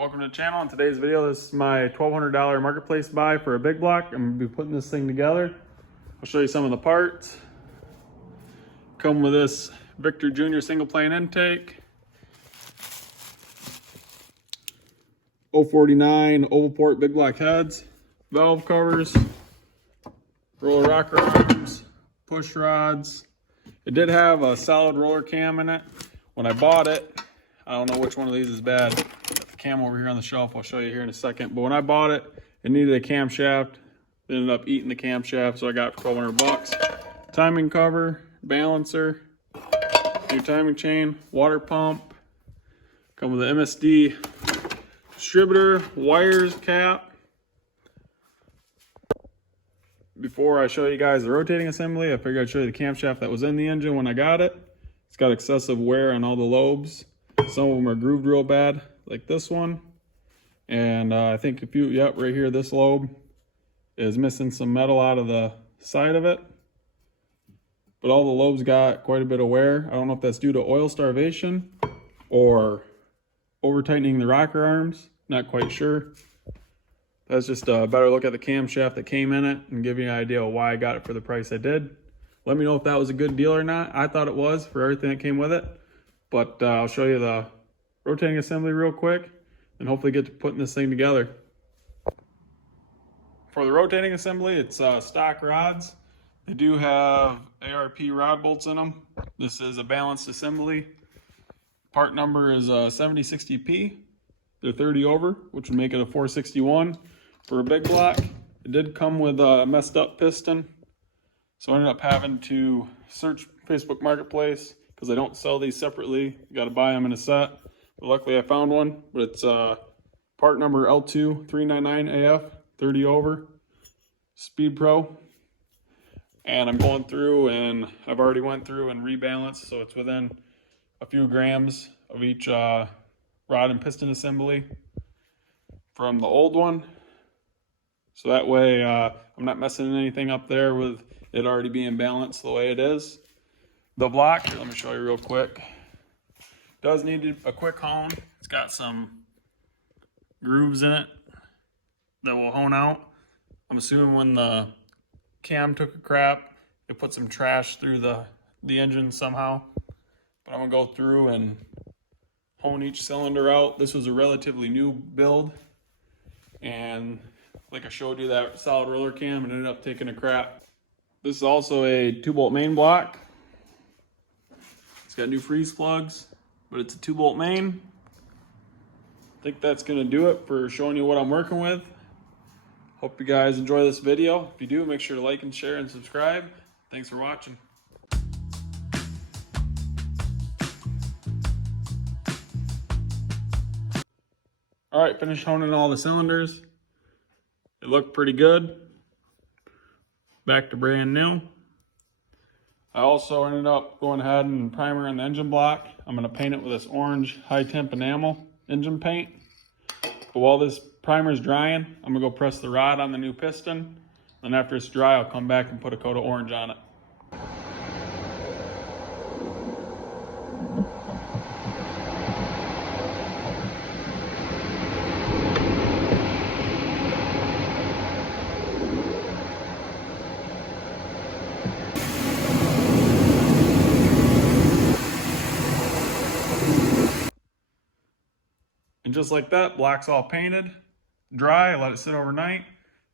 Welcome to the channel. In today's video, this is my $1,200 marketplace buy for a big block. I'm gonna be putting this thing together. I'll show you some of the parts. Come with this Victor Jr. single plane intake, 049 oval port big block heads, valve covers, roller rocker arms, push rods. It did have a solid roller cam in it. When I bought it, I don't know which one of these is bad. Got the cam over here on the shelf. I'll show you here in a second. But when I bought it, it needed a camshaft. It ended up eating the camshaft, so I got it for 1,200 bucks. Timing cover, balancer, new timing chain, water pump. Come with an MSD distributor, wires, cap. Before I show you guys the rotating assembly, I figured I'd show you the camshaft that was in the engine when I got it. It's got excessive wear on all the lobes. Some of them are grooved real bad, like this one. And I think if you, yep, right here, this lobe is missing some metal out of the side of it. But all the lobes got quite a bit of wear. I don't know if that's due to oil starvation or over tightening the rocker arms. Not quite sure. That's just a better look at the camshaft that came in it and give you an idea of why I got it for the price I did. Let me know if that was a good deal or not. I thought it was for everything that came with it. But I'll show you the rotating assembly real quick and hopefully get to putting this thing together. For the rotating assembly, it's stock rods. They do have ARP rod bolts in them. This is a balanced assembly. Part number is 7060P. They're 30 over, which would make it a 461 for a big block. It did come with a messed up piston. So I ended up having to search Facebook Marketplace because I don't sell these separately. You got to buy them in a set. But luckily I found one, but it's part number L2399AF, 30 over, Speed Pro. And I'm going through and I've already went through and rebalanced, so it's within a few grams of each rod and piston assembly from the old one. So that way I'm not messing anything up there with it already being balanced the way it is. The block, here, let me show you real quick. Does need a quick hone. It's got some grooves in it that will hone out. I'm assuming when the cam took a crap, it put some trash through the engine somehow. But I'm gonna go through and hone each cylinder out. This was a relatively new build, and like I showed you, that solid roller cam, and ended up taking a crap. This is also a 2-bolt main block. It's got new freeze plugs, but it's a 2-bolt main. I think that's gonna do it for showing you what I'm working with. Hope you guys enjoy this video. If you do, make sure to like and share and subscribe. Thanks for watching. All right, finished honing all the cylinders. It looked pretty good. Back to brand new. I also ended up going ahead and primering the engine block. I'm gonna paint it with this orange high temp enamel engine paint. But while this primer is drying, I'm gonna go press the rod on the new piston. Then after it's dry, I'll come back and put a coat of orange on it. And just like that, block's all painted, dry, I let it sit overnight.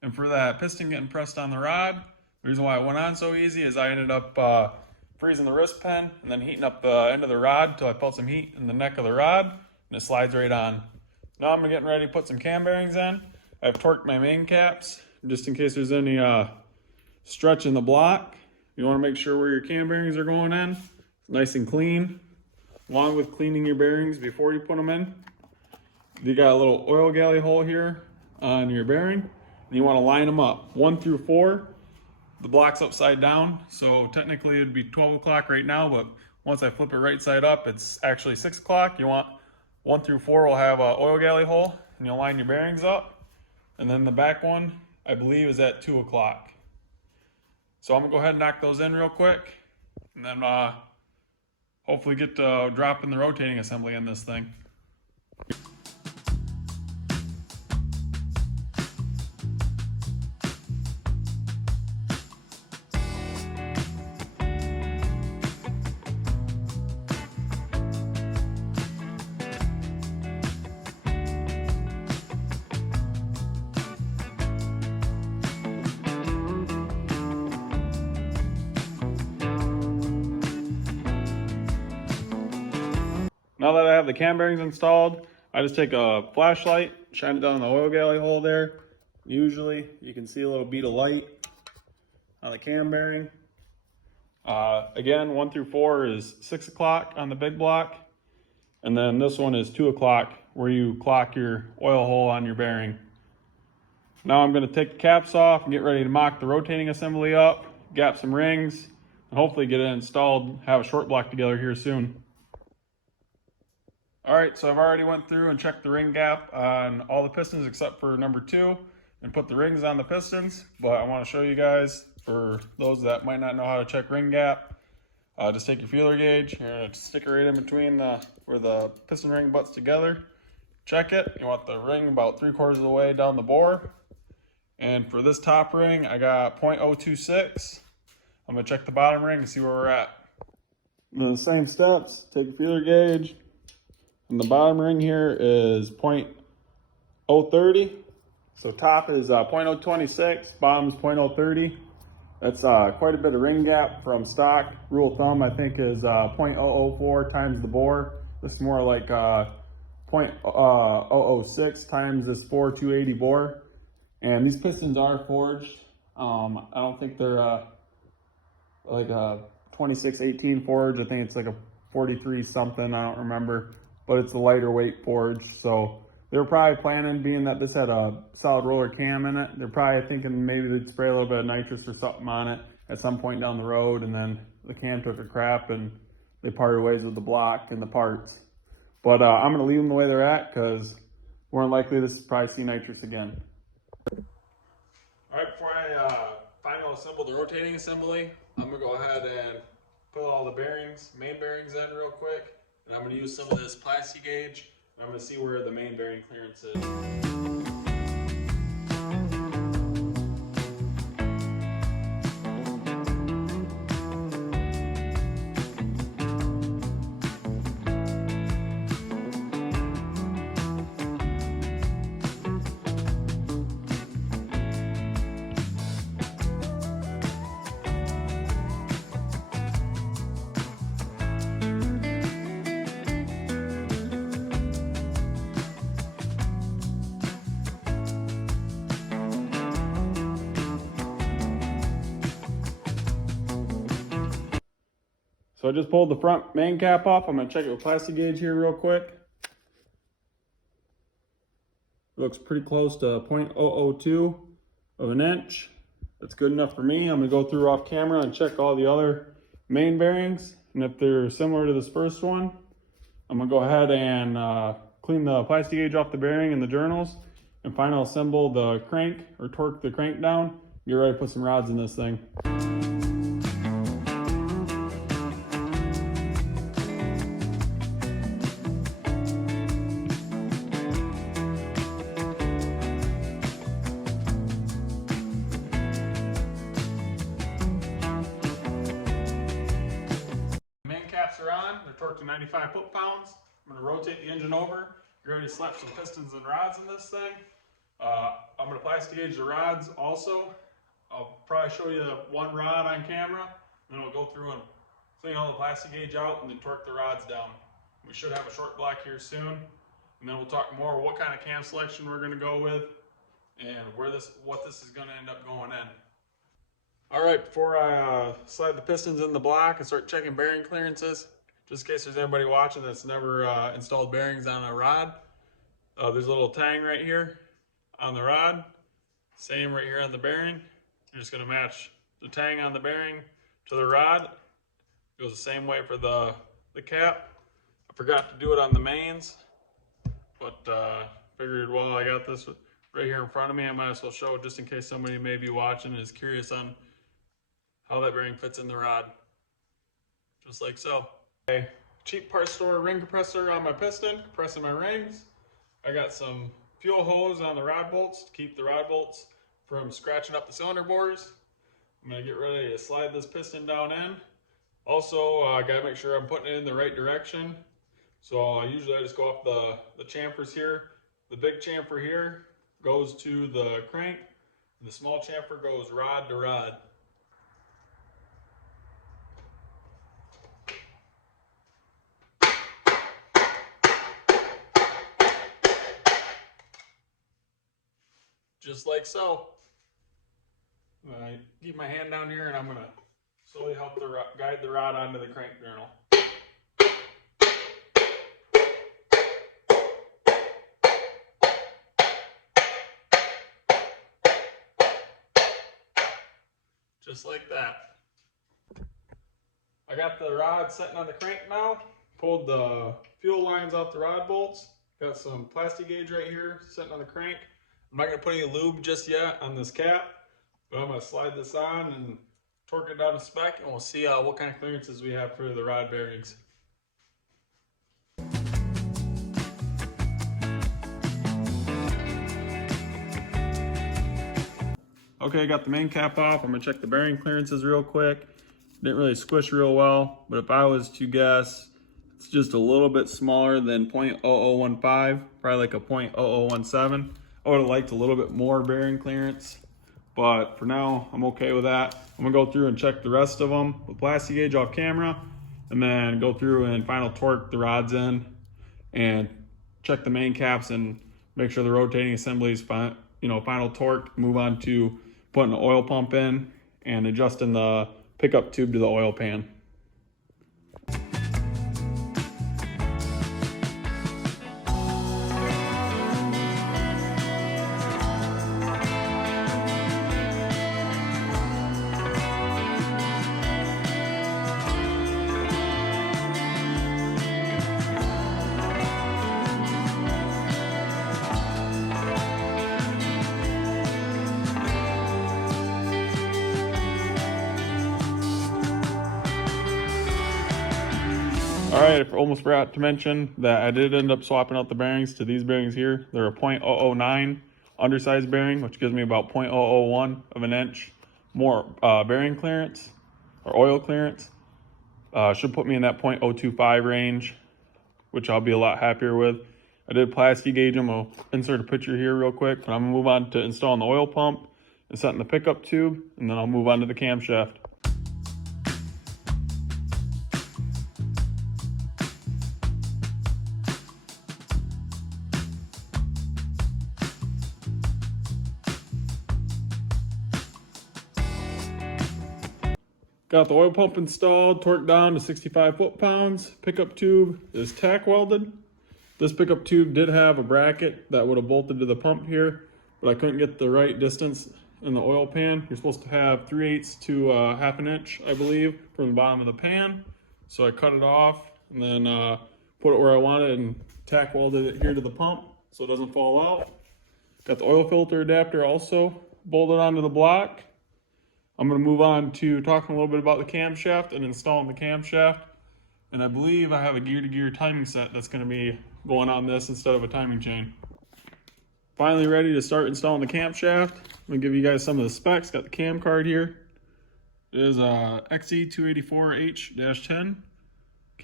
And for that piston getting pressed on the rod, the reason why it went on so easy is I ended up freezing the wrist pin and then heating up the end of the rod until I felt some heat in the neck of the rod, and it slides right on. Now I'm getting ready to put some cam bearings in. I've torqued my main caps just in case there's any stretch in the block. You want to make sure where your cam bearings are going in, nice and clean, along with cleaning your bearings before you put them in. You got a little oil galley hole here on your bearing, and you want to line them up 1 through 4. The block's upside down, so technically it'd be 12 o'clock right now, but once I flip it right side up, it's actually 6 o'clock. You want 1 through 4 will have an oil galley hole, and you'll line your bearings up. And then the back one, I believe, is at 2 o'clock. So I'm gonna go ahead and knock those in real quick, and then hopefully get to dropping the rotating assembly in this thing. Now that I have the cam bearings installed, I just take a flashlight, shine it down the oil galley hole there. Usually you can see a little bead of light on the cam bearing. Again, 1 through 4 is 6 o'clock on the big block. And then this one is 2 o'clock where you clock your oil hole on your bearing. Now I'm going to take the caps off and get ready to mock the rotating assembly up, gap some rings, and hopefully get it installed, have a short block together here soon. Alright, so I've already went through and checked the ring gap on all the pistons except for number 2 and put the rings on the pistons, but I want to show you guys, for those that might not know how to check ring gap, just take your feeler gauge, you're going to stick it right in between where the piston ring butts together. Check it. You want the ring about 3/4 of the way down the bore. And for this top ring, I got 0.026. I'm going to check the bottom ring and see where we're at. And the same steps, take your feeler gauge. And the bottom ring here is 0.030. So top is 0.026, bottom is 0.030. That's quite a bit of ring gap from stock. Rule of thumb, I think, is 0.004 times the bore. This is more like 0.006 times this 4280 bore. And these pistons are forged. I don't think they're like a 2618 forge. I think it's like a 43 something, I don't remember. But it's a lighter weight forge. So they were probably planning, being that this had a solid roller cam in it, they're probably thinking maybe they'd spray a little bit of nitrous or something on it at some point down the road, and then the cam took a crap and they parted ways with the block and the parts. But I'm going to leave them the way they're at because more than likely this is probably see nitrous again. Alright, before I final assemble the rotating assembly, I'm going to go ahead and put all the bearings, main bearings in real quick. And I'm going to use some of this plastic gauge, and I'm going to see where the main bearing clearance is. So I just pulled the front main cap off. I'm going to check it with plastic gauge here real quick. It looks pretty close to 0.002 of an inch. That's good enough for me. I'm going to go through off camera and check all the other main bearings. And if they're similar to this first one, I'm going to go ahead and clean the plastic gauge off the bearing and the journals and final assemble the crank or torque the crank down. Get ready to put some rods in this thing. Are on, they're torqued to 95 foot-pounds. I'm going to rotate the engine over. You're ready to slap some pistons and rods in this thing. I'm going to plastic gauge the rods also. I'll probably show you one rod on camera, and then we'll go through and clean all the plastic gauge out and then torque the rods down. We should have a short block here soon, and then we'll talk more what kind of cam selection we're going to go with and what this is going to end up going in. Alright, before I slide the pistons in the block and start checking bearing clearances, just in case there's anybody watching that's never installed bearings on a rod, there's a little tang right here on the rod, same right here on the bearing. You're just going to match the tang on the bearing to the rod. It goes the same way for the cap. I forgot to do it on the mains, but figured while I got this right here in front of me, I might as well show it just in case somebody may be watching and is curious on how that bearing fits in the rod, just like so. A cheap parts store ring compressor on my piston, compressing my rings. I got some fuel hose on the rod bolts to keep the rod bolts from scratching up the cylinder bores. I'm going to get ready to slide this piston down in. Also, I got to make sure I'm putting it in the right direction. So usually I just go up the chamfers here. The big chamfer here goes to the crank, and the small chamfer goes rod to rod. just like so. I keep my hand down here and I'm gonna slowly help guide the rod onto the crank journal. Just like that. I got the rod sitting on the crank now. Pulled the fuel lines off the rod bolts. Got some plastic gauge right here sitting on the crank. I'm not gonna put any lube just yet on this cap, but I'm gonna slide this on and torque it down to spec, and we'll see what kind of clearances we have for the rod bearings. Okay, got the main cap off. I'm gonna check the bearing clearances real quick. Didn't really squish real well, but if I was to guess, it's just a little bit smaller than 0.0015, probably like a 0.0017. I would have liked a little bit more bearing clearance, but for now, I'm okay with that. I'm gonna go through and check the rest of them with plastic gauge off camera, and then go through and final torque the rods in, and check the main caps and make sure the rotating assembly is final torque. Move on to putting the oil pump in and adjusting the pickup tube to the oil pan. All right, I almost forgot to mention that I did end up swapping out the bearings to these bearings here. They're a 0.009 undersized bearing, which gives me about 0.001 of an inch more bearing clearance or oil clearance. Should put me in that 0.025 range, which I'll be a lot happier with. I did plastic gauge them. I'll insert a picture here real quick, but I'm gonna move on to installing the oil pump and setting the pickup tube, and then I'll move on to the camshaft. Got the oil pump installed, torqued down to 65 foot-pounds. Pickup tube is tack welded. This pickup tube did have a bracket that would have bolted to the pump here, but I couldn't get the right distance in the oil pan. You're supposed to have 3/8 to half an inch, I believe, from the bottom of the pan. So I cut it off and then put it where I wanted and tack welded it here to the pump so it doesn't fall out. Got the oil filter adapter also bolted onto the block. I'm going to move on to talking a little bit about the camshaft and installing the camshaft. And I believe I have a gear-to-gear timing set that's going to be going on this instead of a timing chain. Finally ready to start installing the camshaft. I'm going to give you guys some of the specs. Got the cam card here. It is a XE284H-10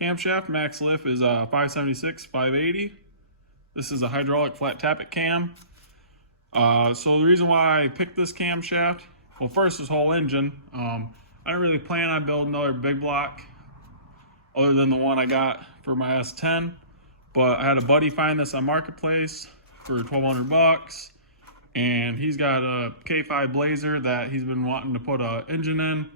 camshaft. Max lift is 576, 580. This is a hydraulic flat tappet cam. So the reason why I picked this camshaft, well, first, this whole engine. I didn't really plan on building another big block other than the one I got for my S10, but I had a buddy find this on Marketplace for 1,200 bucks, and he's got a K5 Blazer that he's been wanting to put an engine in.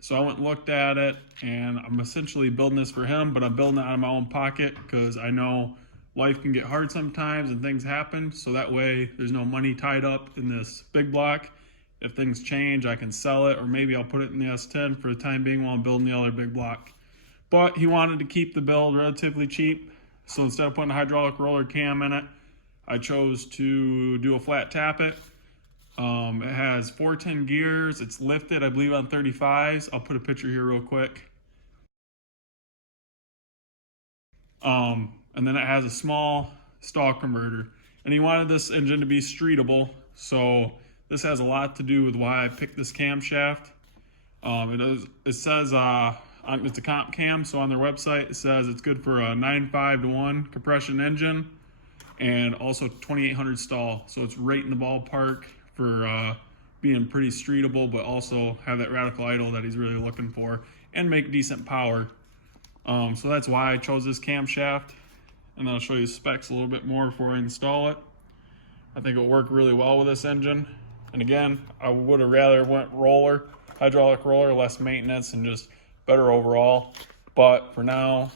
So I went and looked at it, and I'm essentially building this for him, but I'm building it out of my own pocket because I know life can get hard sometimes and things happen, so that way there's no money tied up in this big block. If things change, I can sell it, or maybe I'll put it in the S10 for the time being while I'm building the other big block. But he wanted to keep the build relatively cheap, so instead of putting a hydraulic roller cam in it, I chose to do a flat tappet. It has 410 gears. It's lifted, I believe, on 35s. I'll put a picture here real quick. And then it has a small stall converter. And he wanted this engine to be streetable, so this has a lot to do with why I picked this camshaft. It says it's a comp cam, so on their website it says it's good for a 9.5-to-1 compression engine and also 2800 stall. So it's right in the ballpark for being pretty streetable, but also have that radical idle that he's really looking for and make decent power. So that's why I chose this camshaft, and then I'll show you the specs a little bit more before I install it. I think it'll work really well with this engine. And again, I would have rather went roller, hydraulic roller, less maintenance and just better overall. But for now,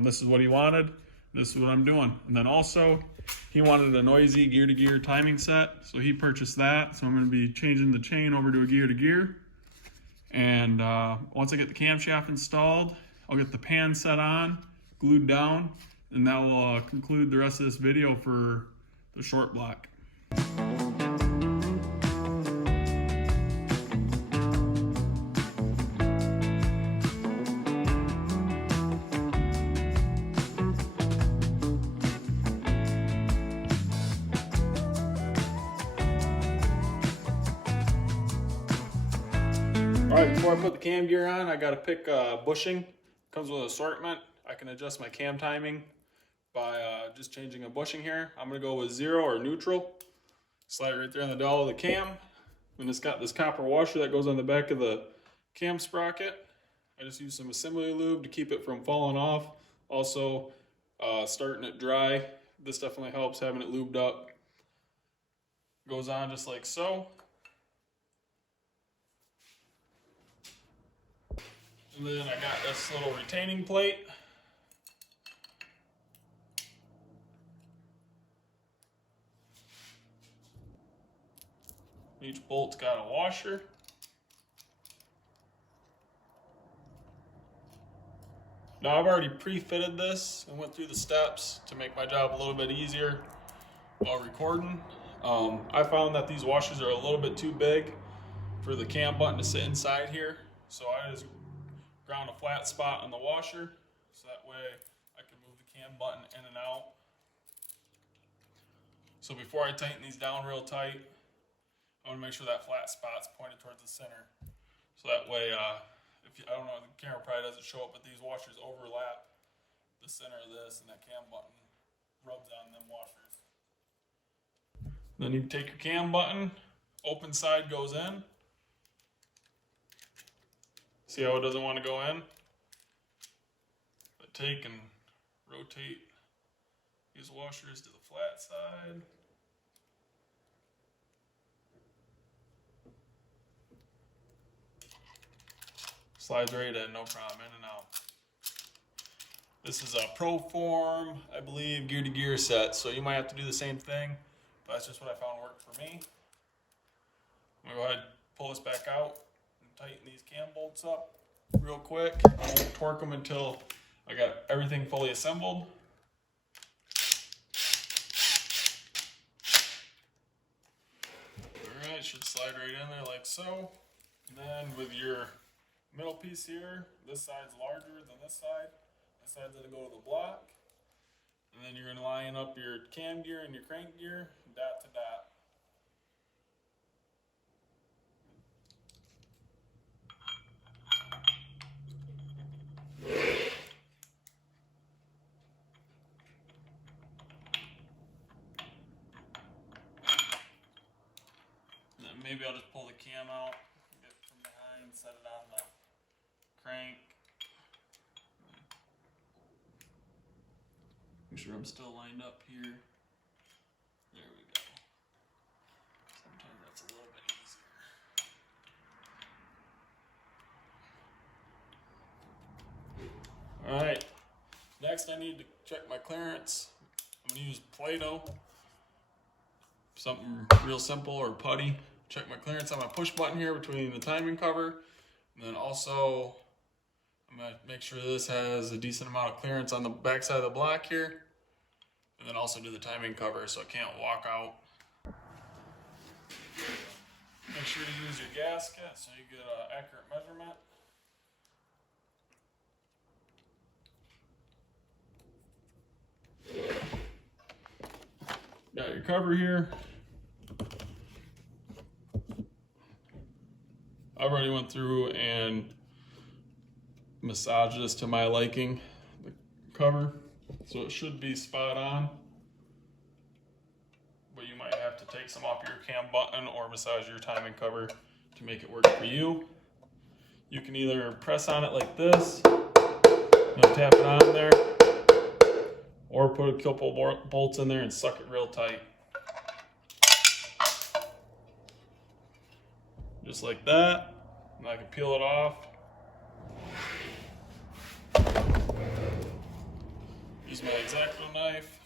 this is what he wanted. This is what I'm doing. And then also, he wanted a noisy gear-to-gear timing set, so he purchased that. So I'm going to be changing the chain over to a gear-to-gear. And once I get the camshaft installed, I'll get the pan set on, glued down, and that will conclude the rest of this video for the short block. Alright, before I put the cam gear on, I gotta pick bushing. Comes with an assortment. I can adjust my cam timing by just changing a bushing here. I'm gonna go with 0 or neutral. Slide it right there in the dowel of the cam. And it's got this copper washer that goes on the back of the cam sprocket. I just use some assembly lube to keep it from falling off. Also, starting it dry. This definitely helps, having it lubed up. Goes on just like so. And then I got this little retaining plate. Each bolt's got a washer. Now I've already pre-fitted this and went through the steps to make my job a little bit easier while recording. I found that these washers are a little bit too big for the cam button to sit inside here. So I just ground a flat spot on the washer, so that way I can move the cam button in and out. So before I tighten these down real tight, I want to make sure that flat spot's pointed towards the center. So that way, I don't know, the camera probably doesn't show it, but these washers overlap the center of this, and that cam button rubs on them washers. Then you take your cam button, open side goes in. See how it doesn't want to go in? But take and rotate these washers to the flat side. Slides right in, no problem, in and out. This is a ProForm, I believe, gear-to-gear set, so you might have to do the same thing, but that's just what I found worked for me. I'm gonna go ahead and pull this back out. Tighten these cam bolts up real quick. I won't torque them until I got everything fully assembled. Alright, should slide right in there like so. And then with your middle piece here, this side's larger than this side. This side's gonna go to the block. And then you're gonna line up your cam gear and your crank gear, dot to dot. Maybe I'll just pull the cam out, get it from behind, set it on the crank. Make sure I'm still lined up here. There we go. Sometimes that's a little bit easier. Alright, next I need to check my clearance. I'm going to use Play-Doh, something real simple, or putty. Check my clearance on my push button here between the timing cover. And then also, I'm going to make sure this has a decent amount of clearance on the back side of the block here. And then also do the timing cover so it can't walk out. Make sure to use your gasket so you get an accurate measurement. Got your cover here. I've already went through and massaged this to my liking, the cover, so it should be spot on. But you might have to take some off your cam button or massage your timing cover to make it work for you. You can either press on it like this, tap it on there, or put a couple bolts in there and suck it real tight. just like that. And I can peel it off. Use my X-Acto knife.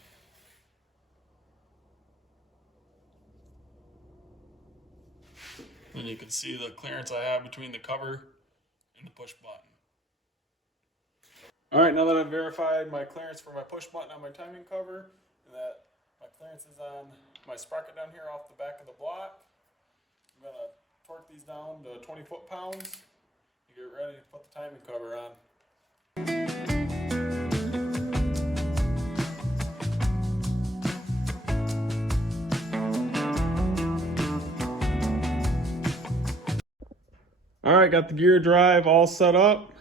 And you can see the clearance I have between the cover and the push button. All right, now that I've verified my clearance for my push button on my timing cover, and that my clearance is on my sprocket down here off the back of the block, I'm gonna torque these down to 20 foot-pounds and get ready to put the timing cover on. All right, got the gear drive all set up.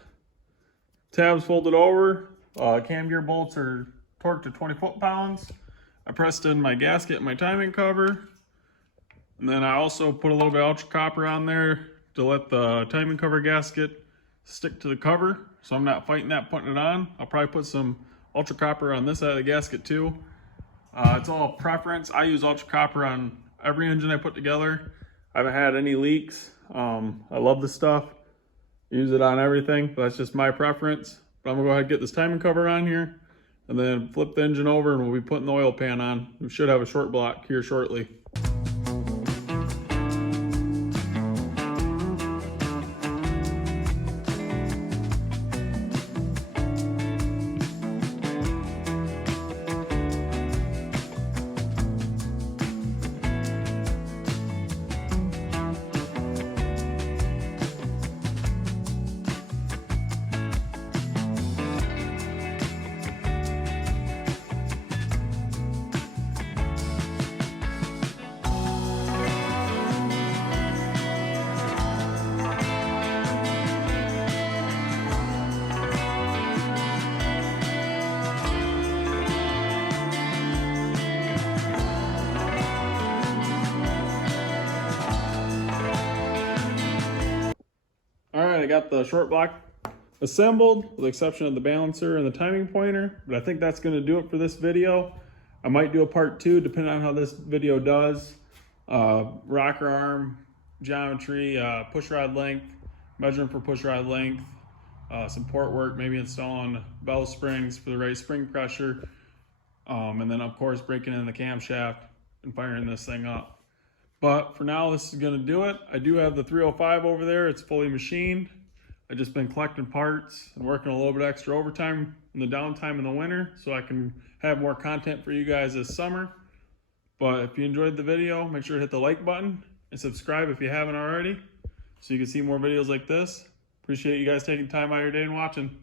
Tabs folded over. Cam gear bolts are torqued to 20 foot-pounds. I pressed in my gasket and my timing cover. And then I also put a little bit of ultra copper on there to let the timing cover gasket stick to the cover. So I'm not fighting that putting it on. I'll probably put some ultra copper on this side of the gasket too. It's all preference. I use ultra copper on every engine I put together. I haven't had any leaks. I love this stuff. Use it on everything, but that's just my preference. But I'm gonna go ahead and get this timing cover on here and then flip the engine over and we'll be putting the oil pan on. We should have a short block here shortly. I got the short block assembled with the exception of the balancer and the timing pointer, but I think that's going to do it for this video. I might do a part 2 depending on how this video does. Rocker arm, geometry, push rod length, measuring for push rod length, some port work, maybe installing bell springs for the right spring pressure, and then of course breaking in the camshaft and firing this thing up. But for now, this is going to do it. I do have the 305 over there. It's fully machined. I've just been collecting parts and working a little bit extra overtime in the downtime in the winter so I can have more content for you guys this summer. But if you enjoyed the video, make sure to hit the like button and subscribe if you haven't already so you can see more videos like this. Appreciate you guys taking time out of your day and watching.